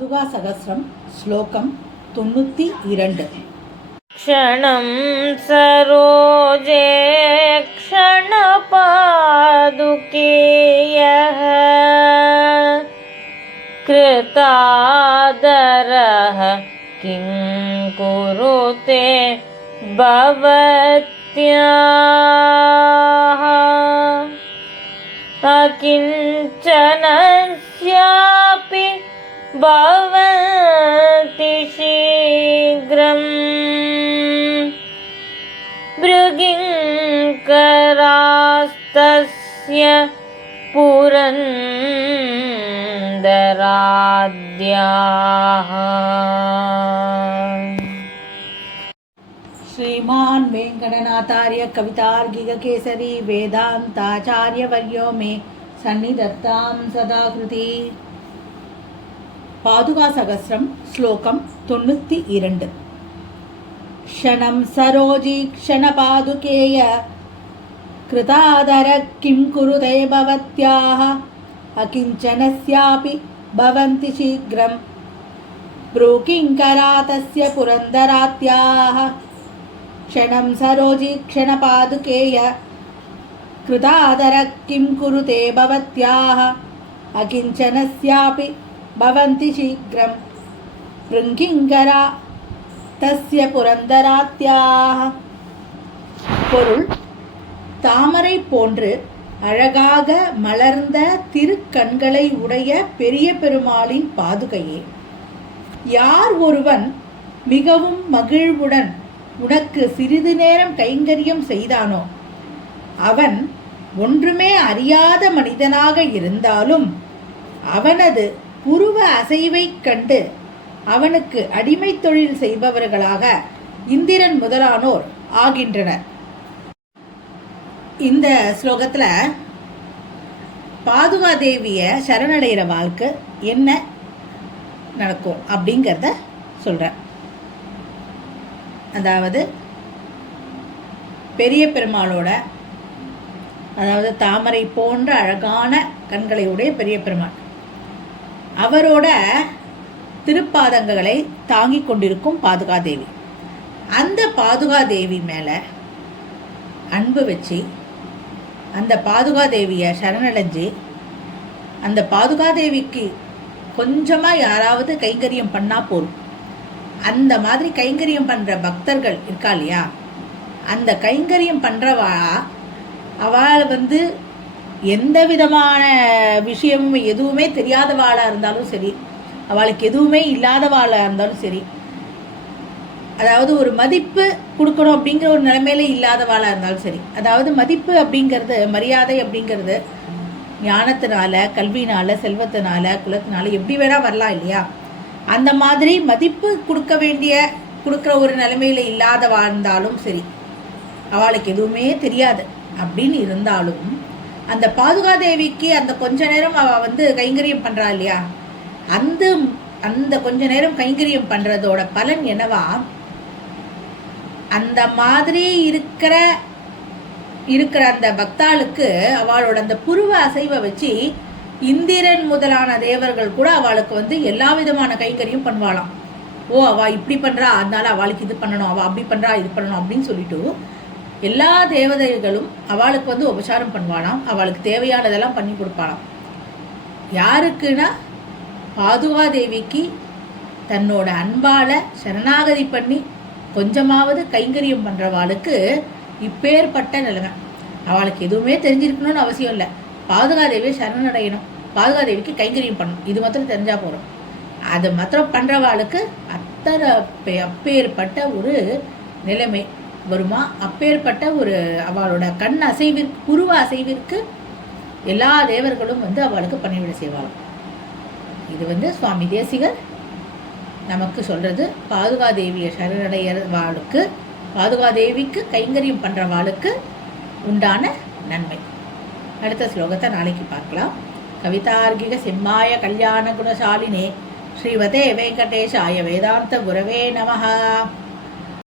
பாதுகாசகஸ்ரம் ஸ்லோகம் 92. क्षणं सरोजे क्षणपादुके यः कृतादरः किं कुरुते भवत्याः अकिञ्चनस्यापि भवन्ति शीघ्रम् भृगिङ्करास्तस्य पुरन्दराद्याः. श्रीमान वेंकटनाथार्य कवितार्किक केसरी वेदांताचार्यवर्यो मे सन्निधत्तां सदा कृति. பாதுகாசகஸ்ரம் ஸ்லோகம் 92. க்ஷணம் சரோஜி க்ஷணபாதுகேய கிருதாதர கிம் குருதே பவத்யாஹ அகிஞ்சனஸ்யாபி பவந்தி சீக்ரம் ப்ரூகிங்கரா தஸ்ய புரந்தராத்யாஹ. க்ஷணம் சரோஜி க்ஷணபாதுகேய கிருதாதர கிம் குருதே பவத்யாஹ அகிஞ்சனஸ்யாபி பவந்தி சீக்ரம் ப்ருங்கிங்கரா தஸ்ய புரந்தராத்யாஹ. பொருள்: தாமரை போன்று அழகாக மலர்ந்த திருக்கண்களை உடைய பெரிய பெருமாளின் பாதுகையே, யார் ஒருவன் மிகவும் மகிழ்வுடன் உனக்கு சிறிது நேரம் கைங்கரியம் செய்தானோ, அவன் ஒன்றுமே அறியாத மனிதனாக இருந்தாலும் அவனது புருவ அசைவைக் கண்டு அவனுக்கு அடிமை தொழில் செய்பவர்களாக இந்திரன் முதலானோர் ஆகின்றனர். இந்த ஸ்லோகத்தில் பாதுகாதேவிய சரணடைகிற வாழ்க்கை என்ன நடக்கும் அப்படிங்கிறத சொல்கிறேன். அதாவது பெரிய பெருமாளோட, அதாவது தாமரை போன்ற அழகான கண்களை உடைய பெரிய பெருமாள், அவரோட திருப்பாதங்களை தாங்கி கொண்டிருக்கும் பாதுகாதேவி, அந்த பாதுகாதேவி மேலே அன்பு வச்சு அந்த பாதுகாதேவியை சரணடைஞ்சு அந்த பாதுகாதேவிக்கு கொஞ்சமாக யாராவது கைங்கரியம் பண்ணால் போதும். அந்த மாதிரி கைங்கரியம் பண்ணுற பக்தர்கள் இருக்கா இல்லையா, அந்த கைங்கரியம் பண்ணுறவா அவள் எந்த விதமான விஷயமும் எதுவுமே தெரியாதவாளாக இருந்தாலும் சரி, அவளுக்கு எதுவுமே இல்லாதவாளாக இருந்தாலும் சரி, அதாவது ஒரு மதிப்பு கொடுக்கணும் அப்படிங்கிற ஒரு நிலைமையில இல்லாதவாளாக இருந்தாலும் சரி, அதாவது மதிப்பு அப்படிங்கிறது, மரியாதை அப்படிங்கிறது ஞானத்தினால, கல்வினால, செல்வத்தினால, குலத்தினால எப்படி வேணால் வரலாம் இல்லையா. அந்த மாதிரி மதிப்பு கொடுக்குற ஒரு நிலைமையில இல்லாதவா இருந்தாலும் சரி, அவளுக்கு எதுவுமே தெரியாது அப்படின்னு இருந்தாலும் அந்த பாதுகாதேவிக்கு அந்த கொஞ்ச நேரம் அவள் கைங்கரியம் பண்ணுறா இல்லையா, அந்த கொஞ்ச நேரம் கைங்கரியம் பண்ணுறதோட பலன் என்னவா, அந்த மாதிரி இருக்கிற அந்த பக்தாளுக்கு அவளோட அந்த புருவ அசைவை வச்சு இந்திரன் முதலான தேவர்கள் கூட அவளுக்கு எல்லா விதமான கைங்கரியம் பண்ணுவாளாம். ஓ, அவள் இப்படி பண்ணுறா, அதனால அவளுக்கு இது பண்ணணும், அவள் அப்படி பண்ணுறா, இது பண்ணணும் அப்படின்னு சொல்லிட்டு எல்லா தேவதைகளும் அவளுக்கு உபசாரம் பண்ணுவாளாம், அவளுக்கு தேவையானதெல்லாம் பண்ணி கொடுப்பாளாம். யாருக்குன்னா பாதுகாதேவிக்கு தன்னோட அன்பால் சரணாகதி பண்ணி கொஞ்சமாவது கைங்கரியம் பண்ணுறவாளுக்கு இப்பேற்பட்ட நிலைமை. அவளுக்கு எதுவுமே தெரிஞ்சிருக்கணும்னு அவசியம் இல்லை, பாதுகாதேவியை சரணடையணும், பாதுகாதேவிக்கு கைங்கரியம் பண்ணணும், இது மாத்திரம் தெரிஞ்சால் போகிறோம். அது மாத்திரம் பண்ணுறவாளுக்கு அப்பேற்பட்ட ஒரு நிலைமை வருமா, அப்பேற்பட்ட ஒரு அவளோட கண் அசைவிற்கு, புருவ அசைவிற்கு எல்லா தேவர்களும் அவளுக்கு பணிவிட செய்வாள். இது சுவாமி தேசிகர் நமக்கு சொல்றது, பாதுகாதேவியை சரணடையவாளுக்கு, பாதுகாதேவிக்கு கைங்கரியம் பண்ணுறவாளுக்கு உண்டான நன்மை. அடுத்த ஸ்லோகத்தை நாளைக்கு பார்க்கலாம். கவிதார்க்கிக சிம்மாய கல்யாண குணசாலினே ஸ்ரீமதே வெங்கடேஷாய வேதாந்த குரவே நமஹ.